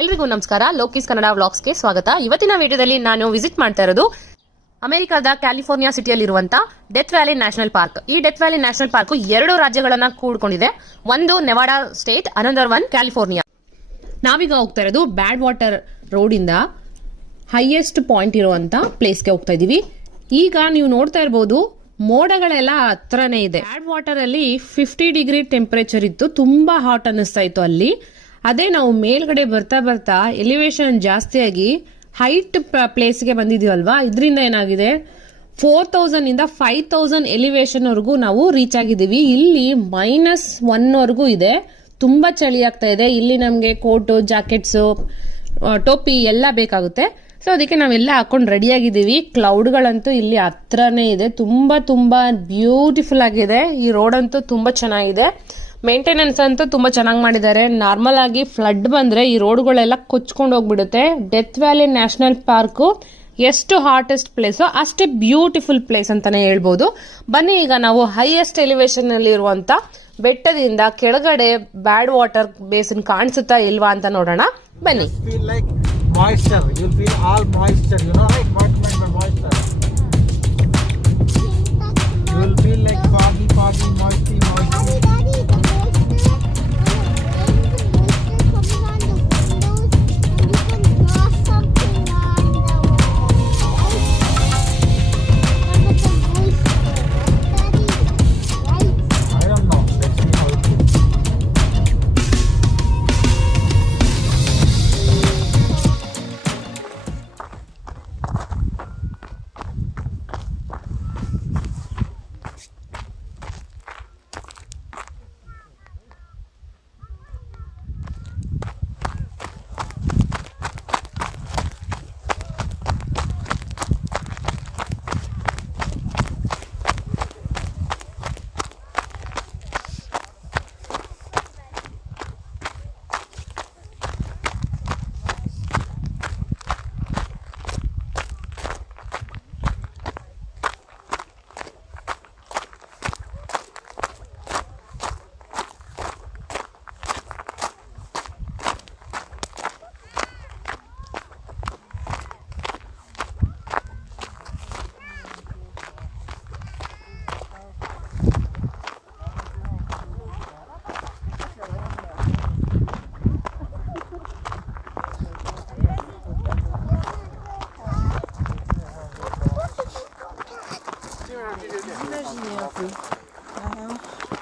ಎಲ್ರಿಗೂ ನಮಸ್ಕಾರ. ಲೋಕೀಸ್ ಕನ್ನಡ ವ್ಲಾಗ್ಸ್ಗೆ ಸ್ವಾಗತ. ಇವತ್ತಿನ ವಿಡಿಯೋದಲ್ಲಿ ನಾನು ವಿಸಿಟ್ ಮಾಡ್ತಾ ಇರೋದು ಅಮೆರಿಕಾದ ಕ್ಯಾಲಿಫೋರ್ನಿಯಾ ಸಿಟಿಯಲ್ಲಿರುವಂಥ ಡೆತ್ ವ್ಯಾಲಿ ನ್ಯಾಷನಲ್ ಪಾರ್ಕ್. ಈ ಡೆತ್ ವ್ಯಾಲಿ ನ್ಯಾಷನಲ್ ಪಾರ್ಕ್ ಎರಡು ರಾಜ್ಯಗಳನ್ನ ಕೂಡ್ಕೊಂಡಿದೆ. ಒಂದು Nevada state another one California. ನಾವೀಗ ಹೋಗ್ತಾ ಇರೋದು ಬ್ಯಾಡ್ ವಾಟರ್ ರೋಡಿಂದ ಹೈಯೆಸ್ಟ್ ಪಾಯಿಂಟ್ ಇರುವಂತ ಪ್ಲೇಸ್ಗೆ ಹೋಗ್ತಾ ಇದೀವಿ. ಈಗ ನೀವು ನೋಡ್ತಾ ಇರ್ಬೋದು, ಮೋಡಗಳೆಲ್ಲ ಹತ್ರನೇ ಇದೆ. ಬ್ಯಾಡ್ ವಾಟರ್ ಅಲ್ಲಿ ಫಿಫ್ಟಿ ಡಿಗ್ರಿ ಟೆಂಪರೇಚರ್ ಇತ್ತು. ತುಂಬಾ ಹಾಟ್ ಅನ್ನಿಸ್ತಾ ಇತ್ತು ಅಲ್ಲಿ. ಅದೇ ನಾವು ಮೇಲ್ಗಡೆ ಬರ್ತಾ ಬರ್ತಾ ಎಲಿವೇಶನ್ ಜಾಸ್ತಿಯಾಗಿ ಹೈಟ್ ಪ್ಲೇಸ್ಗೆ ಬಂದಿದೀವಲ್ವಾ ಇದರಿಂದ ಏನಾಗಿದೆ? ಫೋರ್ ತೌಸಂಡ್ ಇಂದ ಫೈವ್ ತೌಸಂಡ್ ಎಲಿವೇಶನ್ವರೆಗೂ ನಾವು ರೀಚ್ ಆಗಿದ್ದೀವಿ. ಇಲ್ಲಿ ಮೈನಸ್ ಒನ್ವರೆಗೂ ಇದೆ. ತುಂಬಾ ಚಳಿ ಆಗ್ತಾ ಇದೆ. ಇಲ್ಲಿ ನಮಗೆ ಕೋಟು ಜಾಕೆಟ್ಸು ಟೋಪಿ ಎಲ್ಲ ಬೇಕಾಗುತ್ತೆ. ಸೊ ಅದಕ್ಕೆ ನಾವೆಲ್ಲ ಹಾಕೊಂಡು ರೆಡಿ ಆಗಿದ್ದೀವಿ. ಕ್ಲೌಡ್ಗಳಂತೂ ಇಲ್ಲಿ ಹತ್ರನೇ ಇದೆ. ತುಂಬಾ ತುಂಬಾ ಬ್ಯೂಟಿಫುಲ್ ಆಗಿದೆ. ಈ ರೋಡ್ ಅಂತೂ ತುಂಬಾ ಚೆನ್ನಾಗಿದೆ. ಮೇಂಟೆನೆನ್ಸ್ ಅಂತೂ ತುಂಬಾ ಚೆನ್ನಾಗಿ ಮಾಡಿದ್ದಾರೆ. ನಾರ್ಮಲ್ ಆಗಿ ಫ್ಲಡ್ ಬಂದ್ರೆ ಈ ರೋಡ್ಗಳೆಲ್ಲ ಕೊಚ್ಕೊಂಡು ಹೋಗ್ಬಿಡುತ್ತೆ. ಡೆತ್ ವ್ಯಾಲಿ ನ್ಯಾಷನಲ್ ಪಾರ್ಕು ಎಷ್ಟು ಹಾಟೆಸ್ಟ್ ಪ್ಲೇಸ್ ಅಷ್ಟೇ ಬ್ಯೂಟಿಫುಲ್ ಪ್ಲೇಸ್ ಅಂತಾನೆ ಹೇಳ್ಬೋದು. ಬನ್ನಿ ಈಗ ನಾವು ಹೈಯೆಸ್ಟ್ ಎಲಿವೇಶನ್ ಅಲ್ಲಿ ಇರುವಂತ ಬೆಟ್ಟದಿಂದ ಕೆಳಗಡೆ ಬ್ಯಾಡ್ ವಾಟರ್ ಬೇಸಿನ್ ಕಾಣಿಸುತ್ತಾ ಇಲ್ವಾ ಅಂತ ನೋಡೋಣ. ಬನ್ನಿ.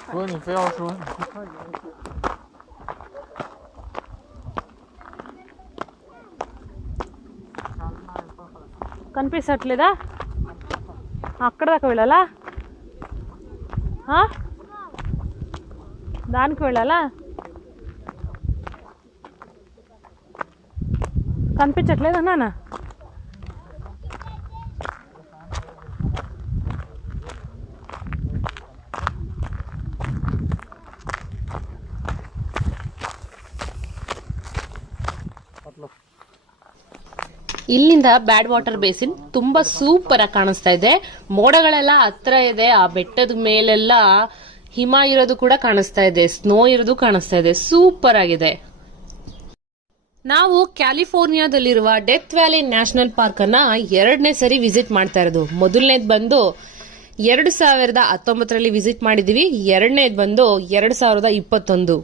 哥，你非要说，你去看你。 కనిపిస్తట్లేదా అక్కడ దాకా వెళ్ళాలా ఆ? దానికి వెళ్ళాలా కనిపించట్లేదా నాన్న ಇಲ್ಲಿಂದ ಬ್ಯಾಡ್ ವಾಟರ್ ಬೇಸಿನ್ ತುಂಬಾ ಸೂಪರ್ ಆಗಿ ಕಾಣಿಸ್ತಾ ಇದೆ. ಮೋಡಗಳೆಲ್ಲ ಹತ್ರ ಇದೆ, ಆ ಬೆಟ್ಟದ ಮೇಲೆಲ್ಲ ಹಿಮ ಇರೋದು ಕೂಡ ಕಾಣಿಸ್ತಾ ಇದೆ, ಸ್ನೋ ಇರೋದು ಕಾಣಿಸ್ತಾ ಇದೆ. ಸೂಪರ್ ಆಗಿದೆ. ನಾವು ಕ್ಯಾಲಿಫೋರ್ನಿಯಾದಲ್ಲಿರುವ ಡೆತ್ ವ್ಯಾಲಿ ನ್ಯಾಷನಲ್ ಪಾರ್ಕ್ ಅನ್ನ ಎರಡನೇ ಸರಿ ವಿಸಿಟ್ ಮಾಡ್ತಾ ಇರೋದು. ಮೊದಲನೇದು ಬಂದು ಎರಡು ಸಾವಿರದ ಹತ್ತೊಂಬತ್ತರಲ್ಲಿ ವಿಸಿಟ್ ಮಾಡಿದೀವಿ. ಎರಡನೇದು ಬಂದು ಎರಡು ಸಾವಿರದ ಇಪ್ಪತ್ತೊಂದು.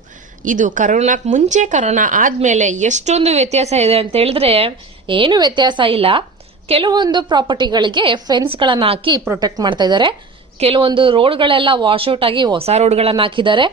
ಇದು ಕರೋನಾಕ್ ಮುಂಚೆ ಕರೋನಾ ಆದ್ಮೇಲೆ ಎಷ್ಟೊಂದು ವ್ಯತ್ಯಾಸ ಇದೆ ಅಂತ ಹೇಳಿದ್ರೆ ಏನು ವ್ಯತ್ಯಾಸ ಇಲ್ಲ. ಕೆಲವೊಂದು ಪ್ರಾಪರ್ಟಿಗಳಿಗೆ ಫೆನ್ಸ್ಗಳನ್ನು ಹಾಕಿ ಪ್ರೊಟೆಕ್ಟ್ ಮಾಡ್ತಾ ಇದ್ದಾರೆ. ಕೆಲವೊಂದು ರೋಡ್ಗಳೆಲ್ಲ ವಾಶ್ಔಟ್ ಆಗಿ ಹೊಸ ರೋಡ್ಗಳನ್ನು ಹಾಕಿದ್ದಾರೆ.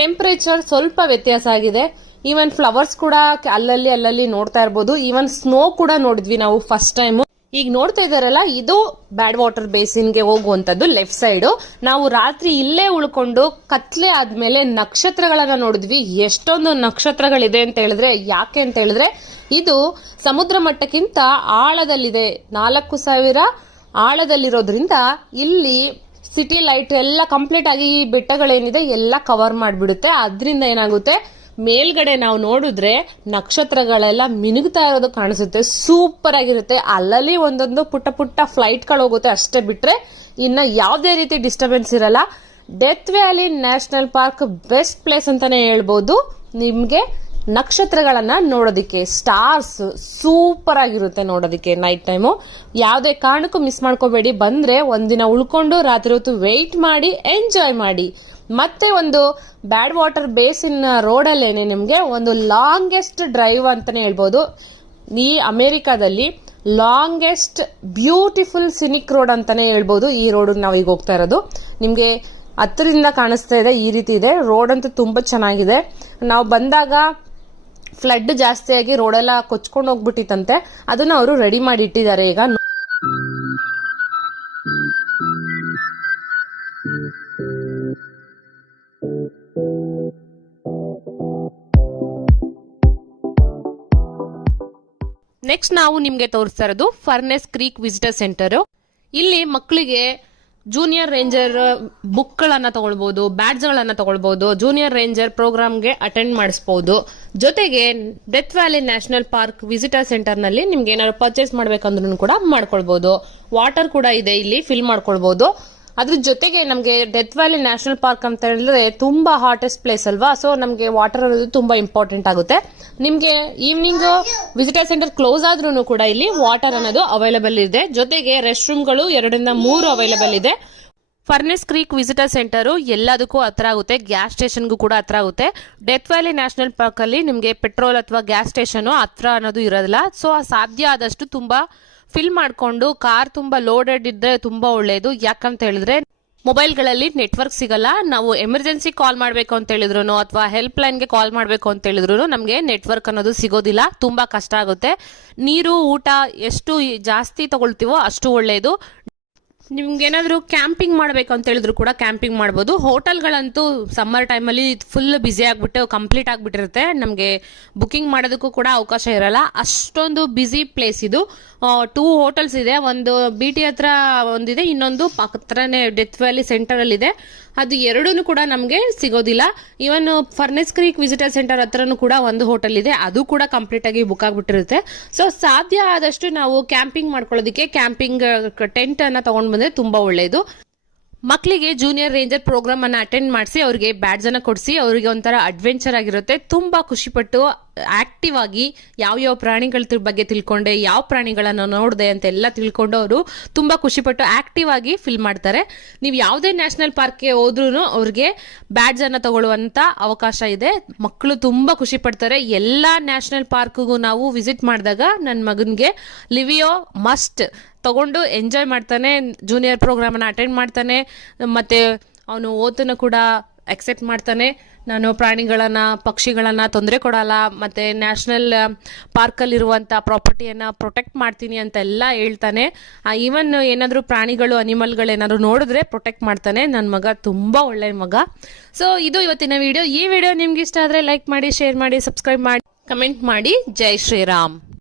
ಟೆಂಪರೇಚರ್ ಸ್ವಲ್ಪ ವ್ಯತ್ಯಾಸ ಆಗಿದೆ. ಈವನ್ ಫ್ಲವರ್ಸ್ ಕೂಡ ಅಲ್ಲಲ್ಲಿ ಅಲ್ಲಲ್ಲಿ ನೋಡ್ತಾ ಇರ್ಬೋದು. ಈವನ್ ಸ್ನೋ ಕೂಡ ನೋಡಿದ್ವಿ ನಾವು ಫಸ್ಟ್ ಟೈಮ್. ಈಗ ನೋಡ್ತಾ ಇದಾರಲ್ಲ, ಇದು ಬ್ಯಾಡ್ ವಾಟರ್ ಬೇಸಿನ್ಗೆ ಹೋಗುವಂತದ್ದು ಲೆಫ್ಟ್ ಸೈಡ್ ನಾವು ರಾತ್ರಿ ಇಲ್ಲೇ ಉಳ್ಕೊಂಡು ಕತ್ಲೆ ಆದ್ಮೇಲೆ ನಕ್ಷತ್ರಗಳನ್ನ ನೋಡಿದ್ವಿ. ಎಷ್ಟೊಂದು ನಕ್ಷತ್ರಗಳಿದೆ ಅಂತ ಹೇಳಿದ್ರೆ, ಯಾಕೆ ಅಂತ ಹೇಳಿದ್ರೆ, ಇದು ಸಮುದ್ರ ಮಟ್ಟಕ್ಕಿಂತ ಆಳದಲ್ಲಿದೆ. ನಾಲ್ಕು ಸಾವಿರ ಆಳದಲ್ಲಿರೋದ್ರಿಂದ ಇಲ್ಲಿ ಸಿಟಿ ಲೈಟ್ ಎಲ್ಲ ಕಂಪ್ಲೀಟ್ ಆಗಿ ಈ ಬೆಟ್ಟಗಳೇನಿದೆ ಎಲ್ಲ ಕವರ್ ಮಾಡಿಬಿಡುತ್ತೆ. ಅದರಿಂದ ಏನಾಗುತ್ತೆ? ಮೇಲ್ಗಡೆ ನಾವು ನೋಡಿದ್ರೆ ನಕ್ಷತ್ರಗಳೆಲ್ಲ ಮಿನುಗ್ತಾ ಇರೋದು ಕಾಣಿಸುತ್ತೆ. ಸೂಪರ್ ಆಗಿರುತ್ತೆ. ಅಲ್ಲಲ್ಲಿ ಒಂದೊಂದು ಪುಟ್ಟ ಪುಟ್ಟ ಫ್ಲೈಟ್ಗಳು ಹೋಗುತ್ತೆ ಅಷ್ಟೇ ಬಿಟ್ರೆ ಇನ್ನ ಯಾವುದೇ ರೀತಿ ಡಿಸ್ಟರ್ಬೆನ್ಸ್ ಇರಲ್ಲ. Death Valley National Park best place ಅಂತಾನೆ ಹೇಳ್ಬೋದು. ನಿಮಗೆ ನಕ್ಷತ್ರಗಳನ್ನ ನೋಡೋದಕ್ಕೆ ಸ್ಟಾರ್ಸ್ ಸೂಪರ್ ಆಗಿರುತ್ತೆ ನೋಡೋದಕ್ಕೆ ನೈಟ್ ಟೈಮು ಯಾವುದೇ ಕಾರಣಕ್ಕೂ ಮಿಸ್ ಮಾಡ್ಕೋಬೇಡಿ. ಬಂದ್ರೆ ಒಂದಿನ ಉಳ್ಕೊಂಡು ರಾತ್ರಿ ಹೊತ್ತು ವೆಯ್ಟ್ ಮಾಡಿ ಎಂಜಾಯ್ ಮಾಡಿ. ಮತ್ತೆ ಒಂದು ಬ್ಯಾಡ್ ವಾಟರ್ ಬೇಸಿನ್ ರೋಡಲ್ಲೇನೆ ನಿಮಗೆ ಒಂದು ಲಾಂಗೆಸ್ಟ್ ಡ್ರೈವ್ ಅಂತಾನೆ ಹೇಳ್ಬೋದು. ಈ ಅಮೆರಿಕಾದಲ್ಲಿ ಲಾಂಗೆಸ್ಟ್ ಬ್ಯೂಟಿಫುಲ್ ಸಿನಿಕ್ ರೋಡ್ ಅಂತಾನೆ ಹೇಳ್ಬೋದು ಈ ರೋಡ್ ನಾವು ಈಗ ಹೋಗ್ತಾ ಇರೋದು. ನಿಮಗೆ ಹತ್ತರಿಂದ ಕಾಣಿಸ್ತಾ ಇದೆ, ಈ ರೀತಿ ಇದೆ. ರೋಡ್ ಅಂತೂ ತುಂಬಾ ಚೆನ್ನಾಗಿದೆ. ನಾವು ಬಂದಾಗ ಫ್ಲಡ್ ಜಾಸ್ತಿಯಾಗಿ ರೋಡೆಲ್ಲ ಕೊಚ್ಕೊಂಡು ಹೋಗ್ಬಿಟ್ಟಿತ್ತಂತೆ. ಅದನ್ನ ಅವರು ರೆಡಿ ಮಾಡಿ ಇಟ್ಟಿದ್ದಾರೆ ಈಗ. ನೆಕ್ಸ್ಟ್ ನಾವು ನಿಮಗೆ ತೋರಿಸ್ತಾ ಇರೋದು ಫರ್ನೆಸ್ ಕ್ರೀಕ್ ವಿಸಿಟರ್ ಸೆಂಟರ್ ಇಲ್ಲಿ ಮಕ್ಕಳಿಗೆ ಜೂನಿಯರ್ ರೇಂಜರ್ ಬುಕ್ಗಳನ್ನು ತಗೊಳ್ಬಹುದು ಬ್ಯಾಡ್ಜ್ಗಳನ್ನ ತಗೊಳ್ಬಹುದು ಜೂನಿಯರ್ ರೇಂಜರ್ ಪ್ರೋಗ್ರಾಮ್ಗೆ ಅಟೆಂಡ್ ಮಾಡಿಸ್ಬೋದು. ಜೊತೆಗೆ Death Valley National Park visitor ಸೆಂಟರ್ನಲ್ಲಿ ನಿಮ್ಗೆ ಏನಾದ್ರು ಪರ್ಚೇಸ್ ಮಾಡ್ಬೇಕಂದ್ರೂ ಕೂಡ ಮಾಡ್ಕೊಳ್ಬೋದು. ವಾಟರ್ ಕೂಡ ಇದೆ ಇಲ್ಲಿ ಫಿಲ್ ಮಾಡ್ಕೊಳ್ಬಹುದು ಅದ್ರ ಜೊತೆಗೆ ನಮಗೆ ಡೆತ್ ವ್ಯಾಲಿ ನ್ಯಾಷನಲ್ ಪಾರ್ಕ್ ಅಂತ ಹೇಳಿದ್ರೆ ತುಂಬಾ ಹಾಟೆಸ್ಟ್ ಪ್ಲೇಸ್ ಅಲ್ವಾ? ಸೊ ನಮಗೆ ವಾಟರ್ ಅನ್ನೋದು ತುಂಬಾ ಇಂಪಾರ್ಟೆಂಟ್ ಆಗುತ್ತೆ. ನಿಮಗೆ ಈವ್ನಿಂಗ್ ವಿಸಿಟರ್ ಸೆಂಟರ್ ಕ್ಲೋಸ್ ಆದ್ರೂ ಕೂಡ ಇಲ್ಲಿ ವಾಟರ್ ಅನ್ನೋದು ಅವೈಲೇಬಲ್ ಇದೆ. ಜೊತೆಗೆ ರೆಸ್ಟ್ ರೂಮ್ಗಳು ಎರಡರಿಂದ ಮೂರು ಅವೈಲೇಬಲ್ ಇದೆ. ಫರ್ನೆಸ್ ಕ್ರೀಕ್ ವಿಸಿಟರ್ ಸೆಂಟರ್ ಎಲ್ಲದಕ್ಕೂ ಹತ್ರ ಆಗುತ್ತೆ. ಗ್ಯಾಸ್ ಸ್ಟೇಷನ್ಗೂ ಕೂಡ ಹತ್ರ ಆಗುತ್ತೆ. ಡೆತ್ ವ್ಯಾಲಿ ನ್ಯಾಷನಲ್ ಪಾರ್ಕಲ್ಲಿ ನಿಮಗೆ ಪೆಟ್ರೋಲ್ ಅಥವಾ ಗ್ಯಾಸ್ ಸ್ಟೇಷನ್ ಹತ್ರ ಅನ್ನೋದು ಇರೋದಿಲ್ಲ. ಸೊ ಸಾಧ್ಯ ಆದಷ್ಟು ತುಂಬಾ ಫಿಲ್ ಮಾಡಿಕೊಂಡು ಕಾರ್ ತುಂಬಾ ಲೋಡೆಡ್ ಇದ್ರೆ ತುಂಬಾ ಒಳ್ಳೆಯದು ಯಾಕಂತ ಹೇಳಿದ್ರೆ ಮೊಬೈಲ್ಗಳಲ್ಲಿ ನೆಟ್ವರ್ಕ್ ಸಿಗಲ್ಲ. ನಾವು ಎಮರ್ಜೆನ್ಸಿ ಕಾಲ್ ಮಾಡಬೇಕು ಅಂತ ಹೇಳಿದ್ರು ಅಥವಾ ಹೆಲ್ಪ್ ಲೈನ್ಗೆ ಕಾಲ್ ಮಾಡಬೇಕು ಅಂತ ಹೇಳಿದ್ರು ನಮಗೆ ನೆಟ್ವರ್ಕ್ ಅನ್ನೋದು ಸಿಗೋದಿಲ್ಲ. ತುಂಬಾ ಕಷ್ಟ ಆಗುತ್ತೆ. ನೀರು, ಊಟ ಎಷ್ಟು ಜಾಸ್ತಿ ತಗೊಳ್ತೀವೋ ಅಷ್ಟು ಒಳ್ಳೆಯದು ನಿಮ್ಗೇನಾದ್ರೂ ಕ್ಯಾಂಪಿಂಗ್ ಮಾಡಬೇಕು ಅಂತ ಹೇಳಿದ್ರು ಕೂಡ ಕ್ಯಾಂಪಿಂಗ್ ಮಾಡ್ಬೋದು. ಹೋಟೆಲ್ಗಳಂತೂ ಸಮ್ಮರ್ ಟೈಮಲ್ಲಿ ಫುಲ್ ಬ್ಯುಸಿ ಆಗಿಬಿಟ್ಟು ಕಂಪ್ಲೀಟ್ ಆಗಿಬಿಟ್ಟಿರುತ್ತೆ. ನಮಗೆ ಬುಕಿಂಗ್ ಮಾಡೋದಕ್ಕೂ ಕೂಡ ಅವಕಾಶ ಇರಲ್ಲ. ಅಷ್ಟೊಂದು ಬ್ಯುಸಿ ಪ್ಲೇಸ್ ಇದು. ಟೂ ಹೋಟೆಲ್ಸ್ ಇದೆ. ಒಂದು ಬಿ ಟಿ ಹತ್ರ ಒಂದಿದೆ, ಇನ್ನೊಂದು ಹತ್ರನೇ ಡೆತ್ ವ್ಯಾಲಿ ಸೆಂಟರಲ್ಲಿ ಇದೆ ಅದು ಎರಡೂ ಕೂಡ ನಮಗೆ ಸಿಗೋದಿಲ್ಲ. Even Furnace Creek visitor centre ಹತ್ರನೂ ಕೂಡ ಒಂದು ಹೋಟೆಲ್ ಇದೆ. ಅದು ಕೂಡ ಕಂಪ್ಲೀಟ್ ಆಗಿ ಬುಕ್ ಆಗಿಬಿಟ್ಟಿರುತ್ತೆ. ಸೊ ಸಾಧ್ಯ ಆದಷ್ಟು ನಾವು ಕ್ಯಾಂಪಿಂಗ್ ಮಾಡ್ಕೊಳ್ಳೋದಕ್ಕೆ ಕ್ಯಾಂಪಿಂಗ್ ಟೆಂಟ್ ಅನ್ನ ತಗೊಂಡ್ ಬಂದ್ರೆ ತುಂಬಾ ಒಳ್ಳೆಯದು ಮಕ್ಕಳಿಗೆ ಜೂನಿಯರ್ ರೇಂಜರ್ ಪ್ರೋಗ್ರಾಮ್ ಅನ್ನ ಅಟೆಂಡ್ ಮಾಡಿಸಿ ಅವರಿಗೆ ಬ್ಯಾಡ್ಜ್ ಅನ್ನ ಕೊಡಿಸಿ ಅವರಿಗೆ ಒಂಥರ ಅಡ್ವೆಂಚರ್ ಆಗಿರುತ್ತೆ. ತುಂಬಾ ಖುಷಿಪಟ್ಟು ಆಕ್ಟಿವ್ ಆಗಿ ಯಾವ ಯಾವ ಪ್ರಾಣಿಗಳ ಬಗ್ಗೆ ತಿಳ್ಕೊಂಡೆ, ಯಾವ ಪ್ರಾಣಿಗಳನ್ನ ನೋಡಿದೆ ಅಂತ ಎಲ್ಲ ತಿಳ್ಕೊಂಡು ಅವರು ತುಂಬ ಖುಷಿಪಟ್ಟು ಆಕ್ಟಿವ್ ಆಗಿ ಫಿಲ್ ಮಾಡ್ತಾರೆ. ನೀವು ಯಾವುದೇ ನ್ಯಾಷನಲ್ ಪಾರ್ಕ್ಗೆ ಹೋದ್ರೂ ಅವ್ರಿಗೆ ಬ್ಯಾಡ್ಜ್ ಅನ್ನ ತಗೊಳ್ಳುವಂತ ಅವಕಾಶ ಇದೆ. ಮಕ್ಕಳು ತುಂಬಾ ಖುಷಿ ಪಡ್ತಾರೆ ಎಲ್ಲಾ ನ್ಯಾಷನಲ್ ಪಾರ್ಕ್ಗೂ ನಾವು ವಿಸಿಟ್ ಮಾಡಿದಾಗ ನನ್ನ ಮಗನಿಗೆ ಲಿವಿಯೋ ಮಸ್ಟ್ ತಗೊಂಡು ಎಂಜಾಯ್ ಮಾಡ್ತಾನೆ ಜೂನಿಯರ್ ಪ್ರೋಗ್ರಾಮ್ ಅನ್ನ ಅಟೆಂಡ್ ಮಾಡ್ತಾನೆ, ಮತ್ತೆ ಅವನು ಓದನ್ನ ಕೂಡ ಅಕ್ಸೆಪ್ಟ್ ಮಾಡ್ತಾನೆ. ನಾನು ಪ್ರಾಣಿಗಳನ್ನ, ಪಕ್ಷಿಗಳನ್ನ ತೊಂದರೆ ಕೊಡಲ್ಲ, ಮತ್ತೆ ನ್ಯಾಷನಲ್ ಪಾರ್ಕಲ್ಲಿರುವಂಥ ಪ್ರಾಪರ್ಟಿಯನ್ನ ಪ್ರೊಟೆಕ್ಟ್ ಮಾಡ್ತೀನಿ ಅಂತ ಎಲ್ಲ ಹೇಳ್ತಾನೆ. ಈವನ್ ಏನಾದರೂ ಪ್ರಾಣಿಗಳು ಅನಿಮಲ್ಗಳೇನಾದರೂ ನೋಡಿದ್ರೆ ಪ್ರೊಟೆಕ್ಟ್ ಮಾಡ್ತಾನೆ. ನನ್ನ ಮಗ ತುಂಬ ಒಳ್ಳೆ ಮಗ. ಸೊ ಇದು ಇವತ್ತಿನ ವಿಡಿಯೋ ಈ ವಿಡಿಯೋ ನಿಮ್ಗೆ ಇಷ್ಟ ಆದರೆ ಲೈಕ್ ಮಾಡಿ ಶೇರ್ ಮಾಡಿ ಸಬ್ಸ್ಕ್ರೈಬ್ ಮಾಡಿ ಕಮೆಂಟ್ ಮಾಡಿ. ಜೈ ಶ್ರೀರಾಮ್.